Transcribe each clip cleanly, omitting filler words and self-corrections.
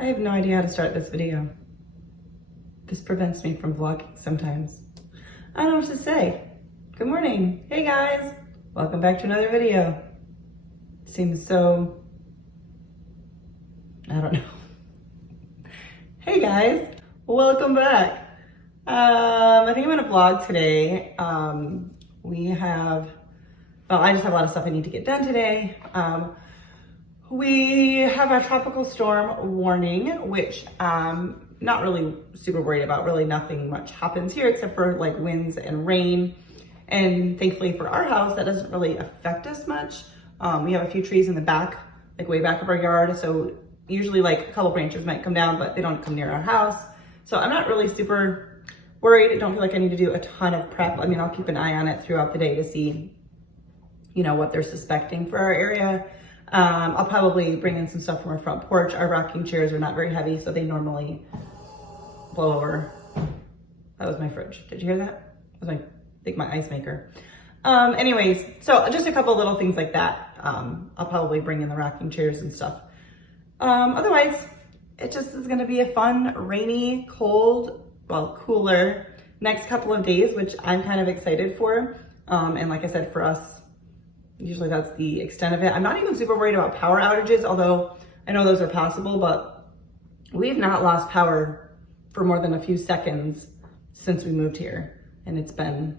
I have no idea how to start this video. This prevents me from vlogging sometimes. I don't know what to say. Good morning. Hey guys. Welcome back to another video. Seems so, I don't know. Hey guys, welcome back. I think I'm gonna vlog today. I just have a lot of stuff I need to get done today. We have a tropical storm warning, which I'm not really super worried about. Really nothing much happens here except for like winds and rain. And thankfully for our house, that doesn't really affect us much. We have a few trees in the back, like way back of our yard. So usually like a couple branches might come down, but they don't come near our house. So I'm not really super worried. I don't feel like I need to do a ton of prep. I mean, I'll keep an eye on it throughout the day to see, you know, what they're suspecting for our area. I'll probably bring in some stuff from our front porch. Our rocking chairs are not very heavy, so they normally blow over. That was my fridge. Did you hear that? That was my ice maker. Anyways, so just a couple little things like that. I'll probably bring in the rocking chairs and stuff. Otherwise, it just is gonna be a fun, rainy, cold, well, cooler next couple of days, which I'm kind of excited for. And like I said, for us, usually that's the extent of it. I'm not even super worried about power outages, although I know those are possible, but we've not lost power for more than a few seconds since we moved here. And it's been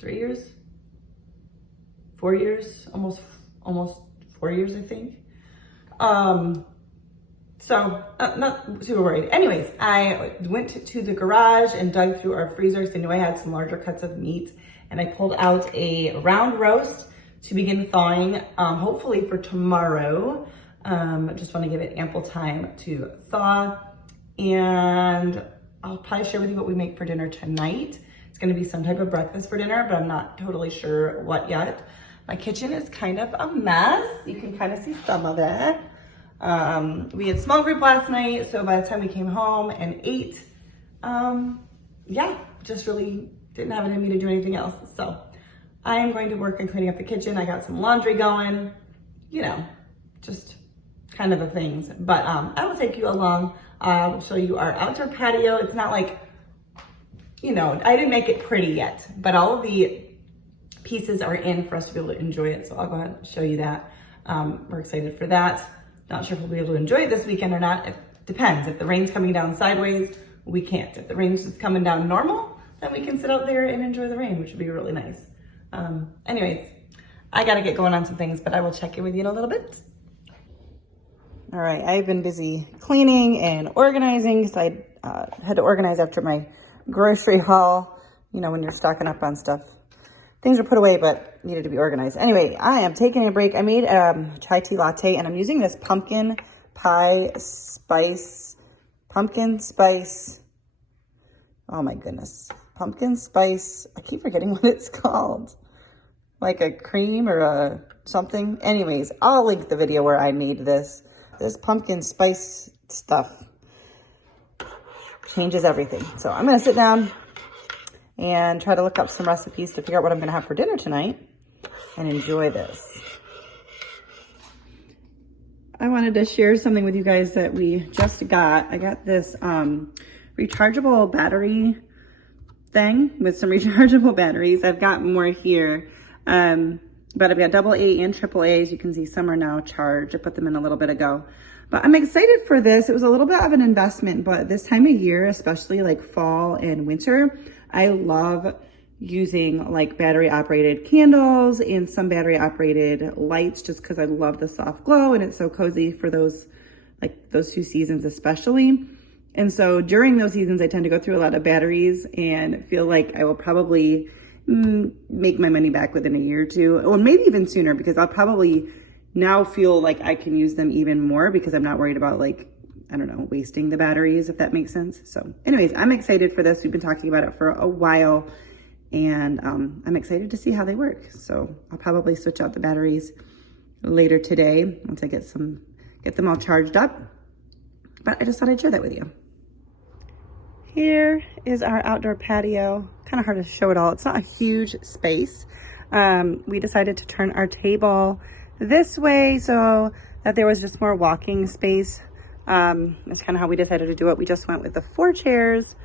3 years, 4 years, almost 4 years, I think. So not super worried. Anyways, I went to the garage and dug through our freezer because I knew I had some larger cuts of meat, and I pulled out a round roast to begin thawing, hopefully for tomorrow. I just want to give it ample time to thaw, and I'll probably share with you what we make for dinner tonight. It's going to be some type of breakfast for dinner, but I'm not totally sure what yet. My kitchen is kind of a mess. You can kind of see some of it. We had small group last night, so by the time we came home and ate, yeah, just really didn't have it in me to do anything else. So I am going to work on cleaning up the kitchen. I got some laundry going, you know, just kind of the things. But I will take you along. I'll show you our outdoor patio. It's not like, you know, I didn't make it pretty yet, but all of the pieces are in for us to be able to enjoy it. So I'll go ahead and show you that. We're excited for that. Not sure if we'll be able to enjoy it this weekend or not. It depends. If the rain's coming down sideways, we can't. If the rain's just coming down normal, then we can sit out there and enjoy the rain, which would be really nice. Anyways, I gotta get going on some things, but I will check in with you in a little bit. All right, I've been busy cleaning and organizing because I had to organize after my grocery haul. You know, when you're stocking up on stuff, things are put away but needed to be organized. Anyway, I am taking a break. I made a chai tea latte, and I'm using this pumpkin spice, oh my goodness, pumpkin spice. I keep forgetting what it's called. Like a cream or a something. Anyways, I'll link the video where I made this pumpkin spice stuff. Changes everything. So I'm gonna sit down and try to look up some recipes to figure out what I'm gonna have for dinner tonight and enjoy this. I wanted to share something with you guys that we just got. I got this rechargeable battery thing with some rechargeable batteries. I've got more here, but I've got AA and AAA. As you can see, some are now charged. I put them in a little bit ago, but I'm excited for this. It was a little bit of an investment, but this time of year, especially like fall and winter, I love using like battery operated candles and some battery operated lights just because I love the soft glow and it's so cozy for those, like those 2 seasons especially. And so during those seasons, I tend to go through a lot of batteries and feel like I will probably make my money back within a year or two, or maybe even sooner, because I'll probably now feel like I can use them even more because I'm not worried about like, I don't know, wasting the batteries, if that makes sense. So anyways, I'm excited for this. We've been talking about it for a while, and I'm excited to see how they work. So I'll probably switch out the batteries later today once I get them all charged up. But I just thought I'd share that with you. Here is our outdoor patio. Kind of hard to show it all. It's not a huge space. We decided to turn our table this way so that there was just more walking space That's kind of how we decided to do it. We just went with the 4 chairs.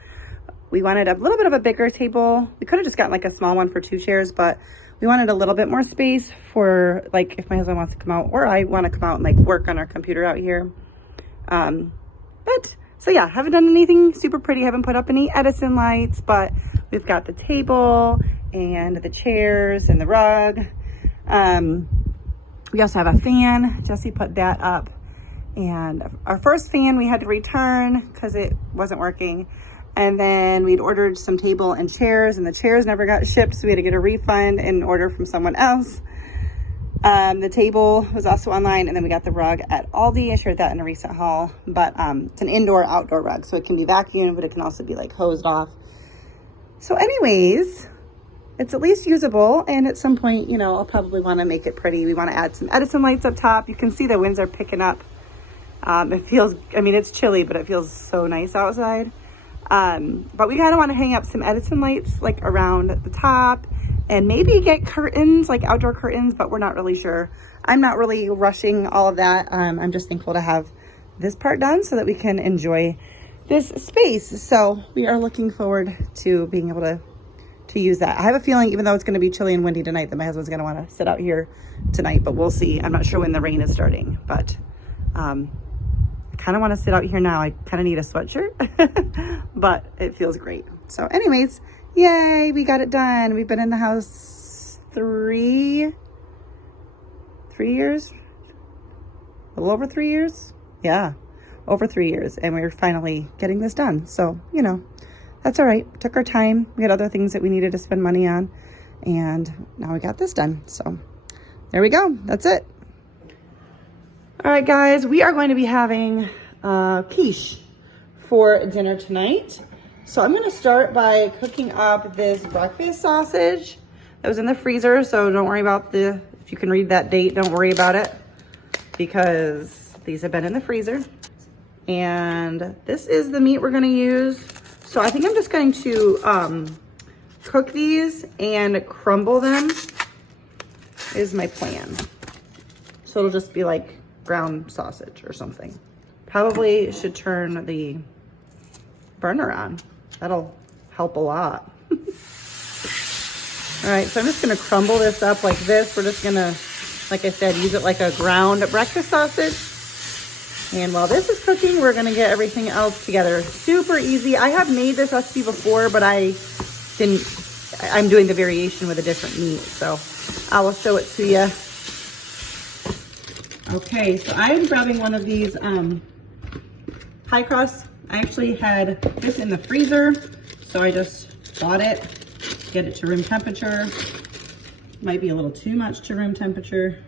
We wanted a little bit of a bigger table. We could have just gotten like a small one for 2 chairs, but we wanted a little bit more space for like if my husband wants to come out or I want to come out and like work on our computer out here. But so yeah, haven't done anything super pretty. Haven't put up any Edison lights, but we've got the table and the chairs and the rug. We also have a fan. Jesse put that up. And our first fan we had to return because it wasn't working. And then we'd ordered some table and chairs, and the chairs never got shipped, so we had to get a refund and order from someone else. The table was also online, and then we got the rug at Aldi. I shared that in a recent haul, but it's an indoor-outdoor rug, so it can be vacuumed, but it can also be like hosed off. So anyways, it's at least usable, and at some point, you know, I'll probably want to make it pretty. We want to add some Edison lights up top. You can see the winds are picking up. It feels, I mean, it's chilly, but it feels so nice outside. But we kind of want to hang up some Edison lights like around the top and maybe get curtains, like outdoor curtains, but we're not really sure. I'm not really rushing all of that. I'm just thankful to have this part done so that we can enjoy this space. So we are looking forward to being able to use that. I have a feeling, even though it's going to be chilly and windy tonight, that my husband's going to want to sit out here tonight, but we'll see. I'm not sure when the rain is starting, but I kind of want to sit out here now. I kind of need a sweatshirt, but it feels great. So anyways, yay, we got it done. We've been in the house three years, a little over 3 years. Yeah, over 3 years. And we're finally getting this done. So, you know, that's all right. Took our time. We had other things that we needed to spend money on, and now we got this done. So there we go. That's it. All right, guys, we are going to be having quiche for dinner tonight. So I'm going to start by cooking up this breakfast sausage that was in the freezer. So don't worry about if you can read that date, don't worry about it because these have been in the freezer. And this is the meat we're going to use. So I think I'm just going to cook these and crumble them is my plan. So it'll just be like ground sausage or something. Probably should turn the burner on. That'll help a lot. All right, so I'm just gonna crumble this up like this. We're just gonna, like I said, use it like a ground breakfast sausage. And while this is cooking, we're gonna get everything else together. Super easy. I have made this recipe before, but I'm doing the variation with a different meat. So I will show it to you. Okay, so I'm grabbing one of these pie crusts. I actually had this in the freezer, so I just bought it, get it to room temperature. Might be a little too much to room temperature.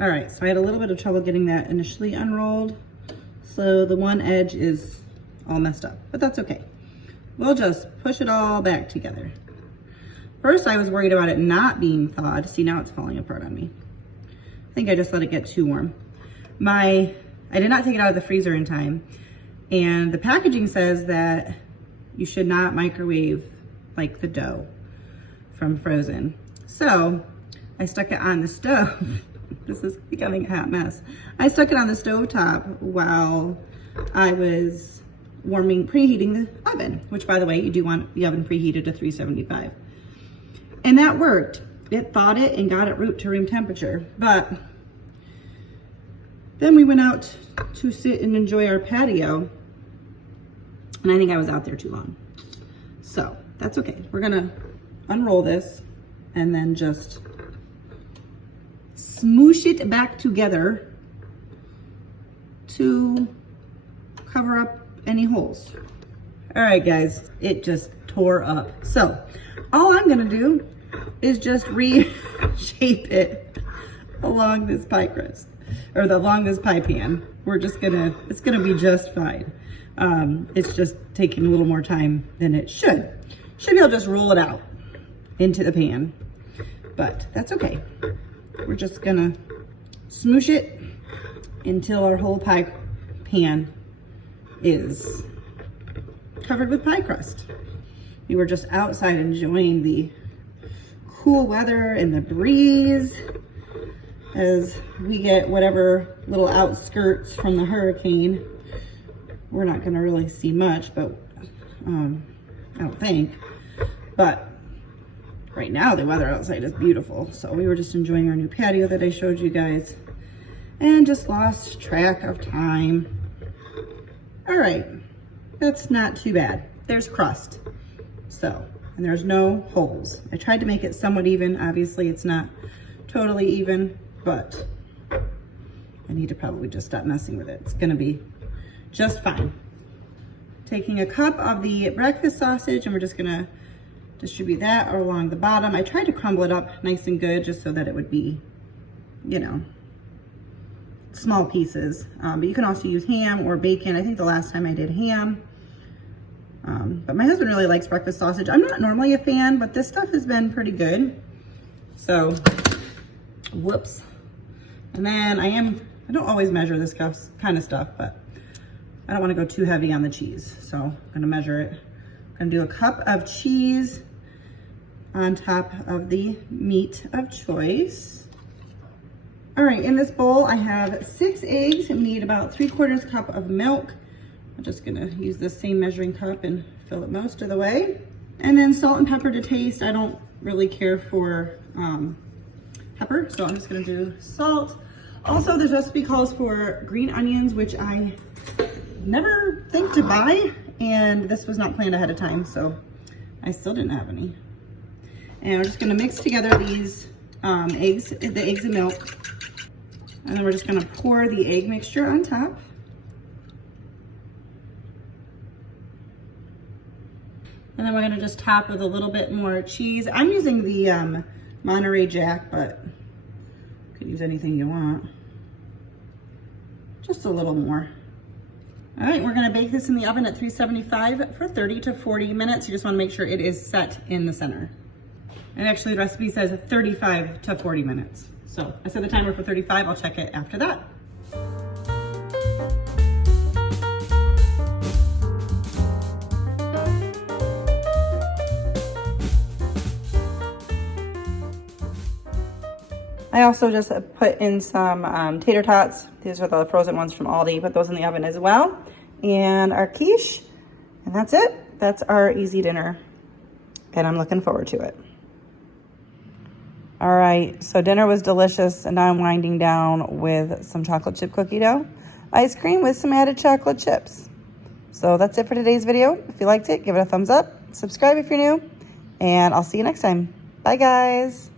All right, so I had a little bit of trouble getting that initially unrolled. So the one edge is all messed up, but that's okay. We'll just push it all back together. First, I was worried about it not being thawed. See, now it's falling apart on me. I think I just let it get too warm. I did not take it out of the freezer in time. And the packaging says that you should not microwave like the dough from frozen. So I stuck it on the stove. This is becoming a hot mess. I stuck it on the stove top while I was preheating the oven, which by the way, you do want the oven preheated to 375. And that worked. It thawed it and got it to room temperature. But then we went out to sit and enjoy our patio. And I think I was out there too long. So that's okay. We're gonna unroll this and then just smoosh it back together to cover up any holes. All right, guys, it just tore up. So all I'm gonna do is just reshape it along this pie crust, or along this pie pan. It's gonna be just fine. It's just taking a little more time than it should. Should be able to just roll it out into the pan, but that's okay. We're just gonna smoosh it until our whole pie pan is covered with pie crust. We were just outside enjoying the cool weather and the breeze. as we get whatever little outskirts from the hurricane. We're not gonna really see much, but I don't think. But right now the weather outside is beautiful. So we were just enjoying our new patio that I showed you guys and just lost track of time. All right, that's not too bad. There's crust, so, and there's no holes. I tried to make it somewhat even. Obviously it's not totally even, but I need to probably just stop messing with it. It's gonna be just fine. Taking a cup of the breakfast sausage, and we're just gonna distribute that along the bottom. I tried to crumble it up nice and good just so that it would be, you know, small pieces. But you can also use ham or bacon. I think the last time I did ham. But my husband really likes breakfast sausage. I'm not normally a fan, but this stuff has been pretty good. So, whoops. And then I don't always measure this kind of stuff, but I don't want to go too heavy on the cheese. So I'm gonna measure it. I'm gonna do a cup of cheese on top of the meat of choice. All right, in this bowl, I have 6 eggs and need about 3/4 cup of milk. I'm just gonna use the same measuring cup and fill it most of the way. And then salt and pepper to taste. I don't really care for pepper, so I'm just gonna do salt. Also, this recipe calls for green onions, which I never think to buy, and this was not planned ahead of time, so I still didn't have any. And we're just gonna mix together these eggs, the eggs and milk. And then we're just gonna pour the egg mixture on top. And then we're gonna just top with a little bit more cheese. I'm using the Monterey Jack, but you could use anything you want. Just a little more. All right, we're gonna bake this in the oven at 375 for 30 to 40 minutes. You just wanna make sure it is set in the center. And actually the recipe says 35 to 40 minutes. So I set the timer for 35, I'll check it after that. I also just put in some tater tots. These are the frozen ones from Aldi. Put those in the oven as well. And our quiche, and that's it. That's our easy dinner. And I'm looking forward to it. All right, so dinner was delicious, and now I'm winding down with some chocolate chip cookie dough ice cream with some added chocolate chips. So that's it for today's video. If you liked it, give it a thumbs up, subscribe if you're new, and I'll see you next time. Bye, guys.